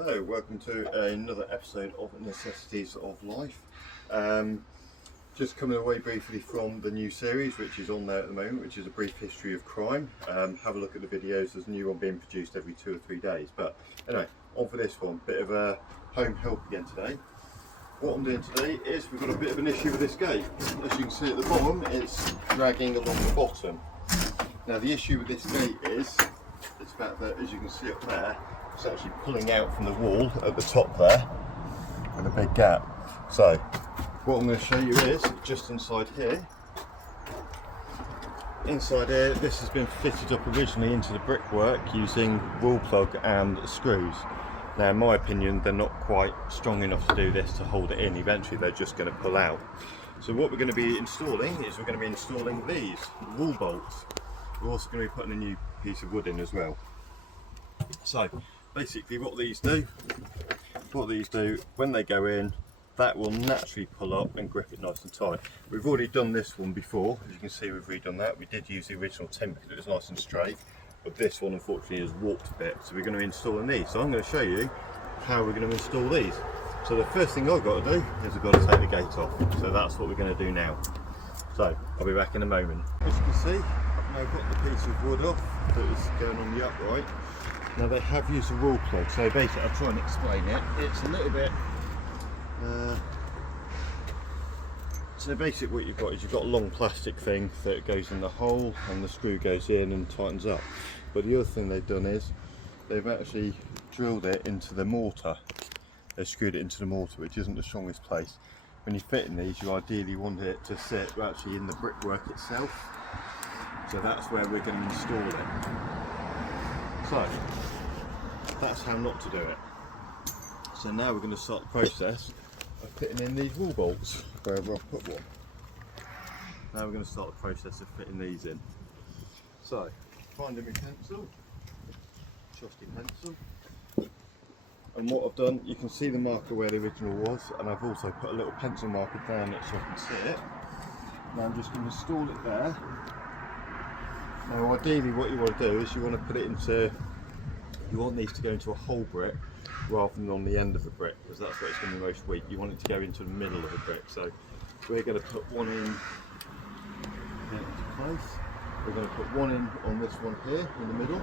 Hello, welcome to another episode of Necessities of Life. Just coming away briefly from the new series which is on there at the moment, which is a brief history of crime. Have a look at the videos, there's a new one being produced every 2 or 3 days. But anyway, on for this one, bit of a home help again today. What I'm doing today is we've got a bit of an issue with this gate. As you can see at the bottom, it's dragging along the bottom. Now the issue with this gate is the fact that, as you can see up there, it's actually pulling out from the wall at the top there with a big gap. So what I'm going to show you is just inside here. Inside here, this has been fitted up originally into the brickwork using rawl plug and screws. Now in my opinion, they're not quite strong enough to do this to hold it in. Eventually they're just going to pull out. So what we're going to be installing is we're going to be installing these wall bolts. We're also going to be putting a new piece of wood in as well. So basically what these do, when they go in, that will naturally pull up and grip it nice and tight. We've already done this one before, as you can see we've redone that. We did use the original tin because it was nice and straight, but this one unfortunately has warped a bit, so we're going to be installing these. So I'm going to show you how we're going to install these. So the first thing I've got to do is I've got to take the gate off, so that's what we're going to do now. So I'll be back in a moment. As you can see, I've now got the piece of wood off that was going on the upright. Now they have used a rawl plug, so basically I'll try and explain it. It's a little bit, so basically what you've got is you've got a long plastic thing that goes in the hole and the screw goes in and tightens up. But the other thing they've done is they've actually drilled it into the mortar. They screwed it into the mortar, which isn't the strongest place. When you fit in these, you ideally want it to sit actually in the brickwork itself. So that's where we're going to install it. So that's how not to do it. So now we're going to start the process of fitting in these wall bolts wherever I've put one. Now we're going to start the process of fitting these in. So finding my pencil, trusty pencil, and what I've done, you can see the marker where the original was, and I've also put a little pencil marker down it so I can see it. Now I'm just going to install it there. Now ideally what you want to do is you want to put it into, you want these to go into a whole brick rather than on the end of the brick, because that's where it's going to be most weak. You want it to go into the middle of the brick. So we're going to put one in into place. We're going to put one in on this one here in the middle.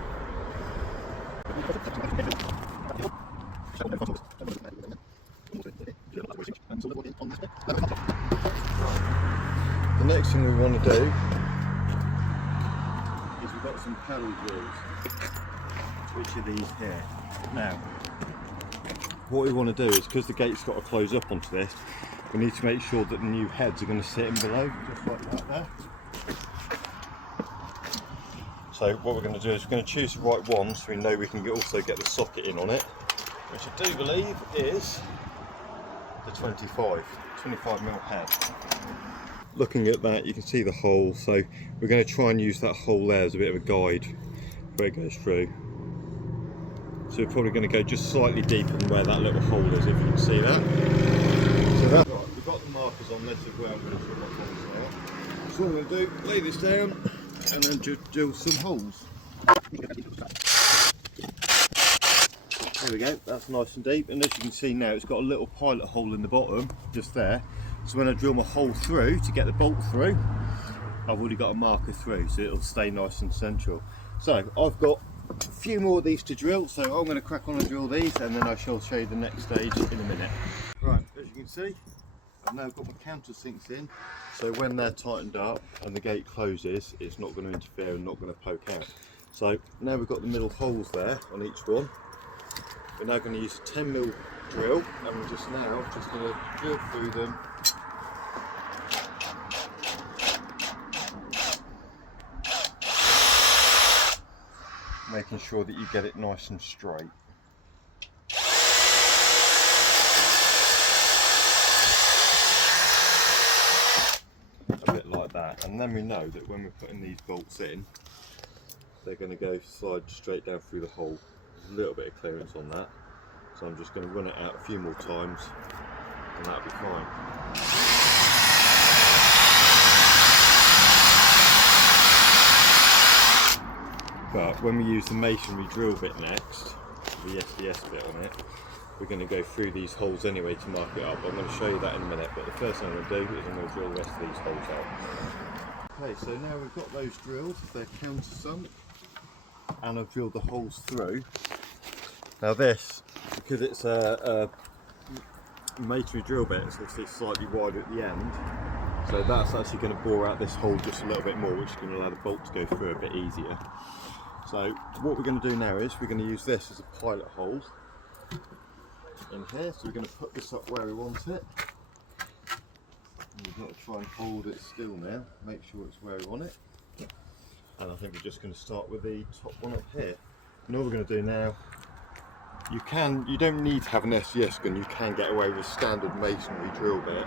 The next thing we want to do, we've got some paddle drills, which are these here. Now, what we want to do is, because the gate's got to close up onto this, we need to make sure that the new heads are going to sit in below, just like that there. So what we're going to do is we're going to choose the right one so we know we can also get the socket in on it, which I do believe is the 25mm head. Looking at that, you can see the hole, so we're going to try and use that hole there as a bit of a guide where it goes through. So we're probably going to go just slightly deeper than where that little hole is, if you can see that. So that's right, we've got the markers on this as well. I'm going to drill my holes out. So what I'm going to do, lay this down and then just drill some holes. There we go, that's nice and deep, and as you can see now it's got a little pilot hole in the bottom, just there. So when I drill my hole through to get the bolt through, I've already got a marker through, so it'll stay nice and central. So I've got a few more of these to drill, so I'm going to crack on and drill these, and then I shall show you the next stage in a minute. Right, as you can see, I've now got my countersinks in, so when they're tightened up and the gate closes, it's not going to interfere and not going to poke out. So now we've got the middle holes there on each one. We're now going to use a 10mm drill, and we're just going to drill through them. Making sure that you get it nice and straight. A bit like that, and then we know that when we're putting these bolts in, they're going to go slide straight down through the hole. There's a little bit of clearance on that, so I'm just going to run it out a few more times and that'll be fine. But when we use the masonry drill bit next, the SDS bit on it, we're going to go through these holes anyway to mark it up. I'm going to show you that in a minute, but the first thing I'm going to do is I'm going to drill the rest of these holes out. Okay, so now we've got those drilled, they're countersunk, and I've drilled the holes through. Now this, because it's a masonry drill bit, it's obviously slightly wider at the end, so that's actually going to bore out this hole just a little bit more, which is going to allow the bolt to go through a bit easier. So what we're going to do now is we're going to use this as a pilot hole in here, so we're going to put this up where we want it. And we've got to try and hold it still now, make sure it's where we want it. And I think we're just going to start with the top one up here. And all we're going to do now, you don't need to have an SDS gun, you can get away with a standard masonry drill bit,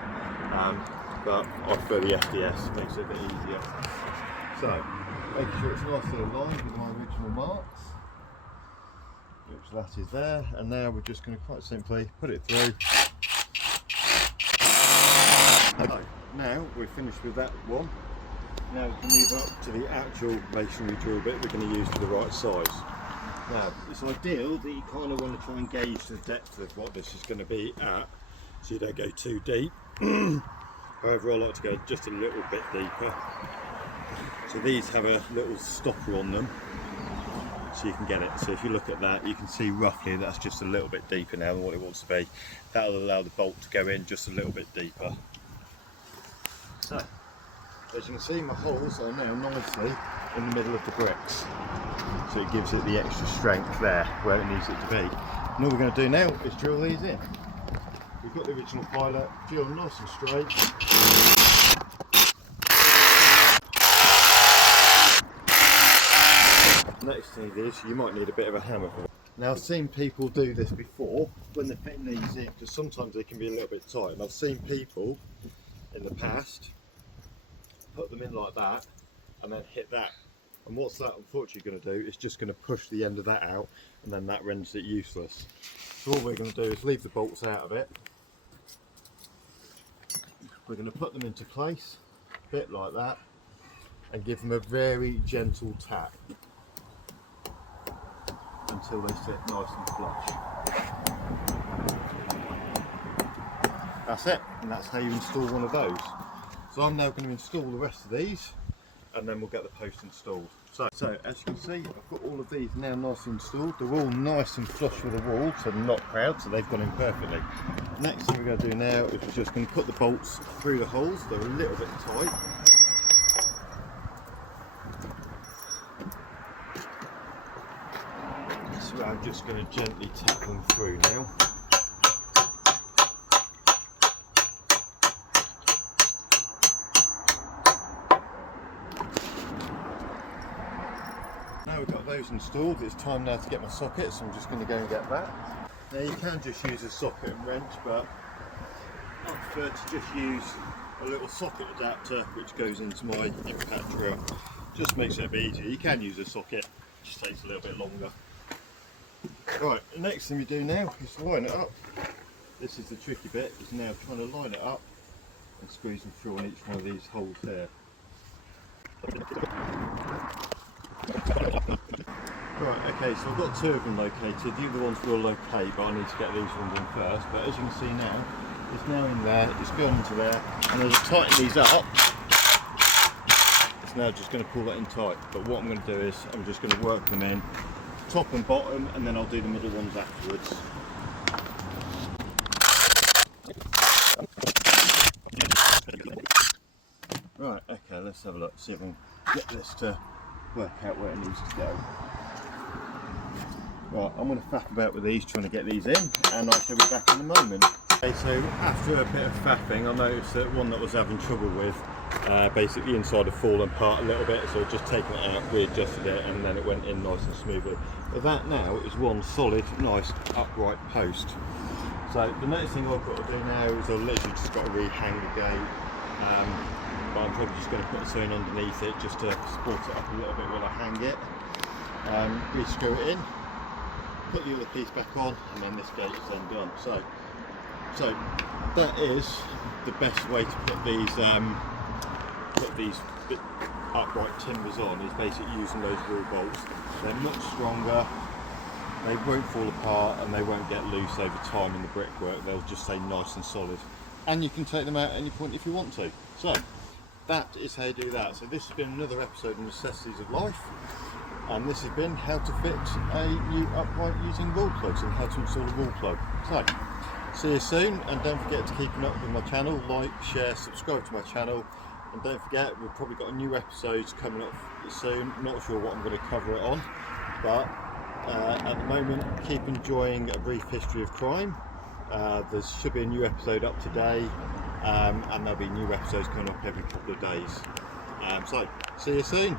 but I prefer the SDS, makes it a bit easier. So, making sure it's nicely aligned with my original marks, which that is there, and now we're just going to quite simply put it through. Okay, now we're finished with that one. Now we can move up to the actual masonry drill bit we're going to use for the right size. Now, it's ideal that you kind of want to try and gauge the depth of what this is going to be at, so you don't go too deep. However, I like to go just a little bit deeper. So these have a little stopper on them, so you can get it. So if you look at that, you can see roughly that's just a little bit deeper now than what it wants to be. That will allow the bolt to go in just a little bit deeper. So, as you can see, my holes are now nicely in the middle of the bricks, so it gives it the extra strength there where it needs it to be. And all we're going to do now is drill these in. We've got the original pilot, drill them nice and straight. Next thing is, you might need a bit of a hammer. Now, I've seen people do this before when they're fitting these in, because sometimes they can be a little bit tight, and I've seen people in the past put them in like that and then hit that, and what's that unfortunately going to do is just going to push the end of that out, and then that renders it useless. So all we're going to do is leave the bolts out of it. We're going to put them into place a bit like that and give them a very gentle tap until they sit nice and flush. That's it, and that's how you install one of those. So I'm now going to install the rest of these, and then we'll get the post installed. So as you can see, I've got all of these now nicely installed. They're all nice and flush with the wall, so they're not proud, so they've gone in perfectly. Next thing we're going to do now is we're just going to put the bolts through the holes. They're a little bit tight. So I'm just going to gently tap them through now. Now we've got those installed, it's time now to get my socket, so I'm just going to go and get that. Now you can just use a socket and wrench, but I prefer to just use a little socket adapter which goes into my impact drill. Just makes it a bit easier. You can use a socket, it just takes a little bit longer. Right, the next thing we do now is line it up. This is the tricky bit, is now trying to line it up and squeeze them through on each one of these holes here. Right, okay, so I've got two of them located. The other ones will locate, but I need to get these ones in first. But as you can see now, it's now in there, it's gone into there, and as I tighten these up, it's now just going to pull that in tight. But what I'm going to do is, I'm just going to work them in, top and bottom, and then I'll do the middle ones afterwards. Right, okay, let's have a look, see if I can get this to work out where it needs to go. Right, I'm going to faff about with these, trying to get these in, and I shall be back in a moment. Okay, so after a bit of faffing, I noticed that one that I was having trouble with, basically inside had fallen apart a little bit, so I've just taken it out, readjusted it, and then it went in nice and smoothly. But that now is one solid, nice, upright post. So the next thing I've got to do now is I've literally just got to rehang the gate, but I'm probably just going to put something underneath it just to support it up a little bit while I hang it. Re-screw it in, put the other piece back on, and then this gate is then done. So that is the best way to put these upright timbers on, is basically using those wall bolts. They're much stronger, they won't fall apart and they won't get loose over time in the brickwork. They'll just stay nice and solid, and you can take them out at any point if you want to. So that is how you do that. So this has been another episode of Necessities of Life, and this has been how to fit a new upright using wall plugs and how to install a wall plug. So see you soon, and don't forget to keep up with my channel, like, share, subscribe to my channel, and don't forget we've probably got a new episodes coming up soon. Not sure what I'm going to cover it on, but at the moment keep enjoying A Brief History of Crime. There should be a new episode up today, and there'll be new episodes coming up every couple of days. So see you soon.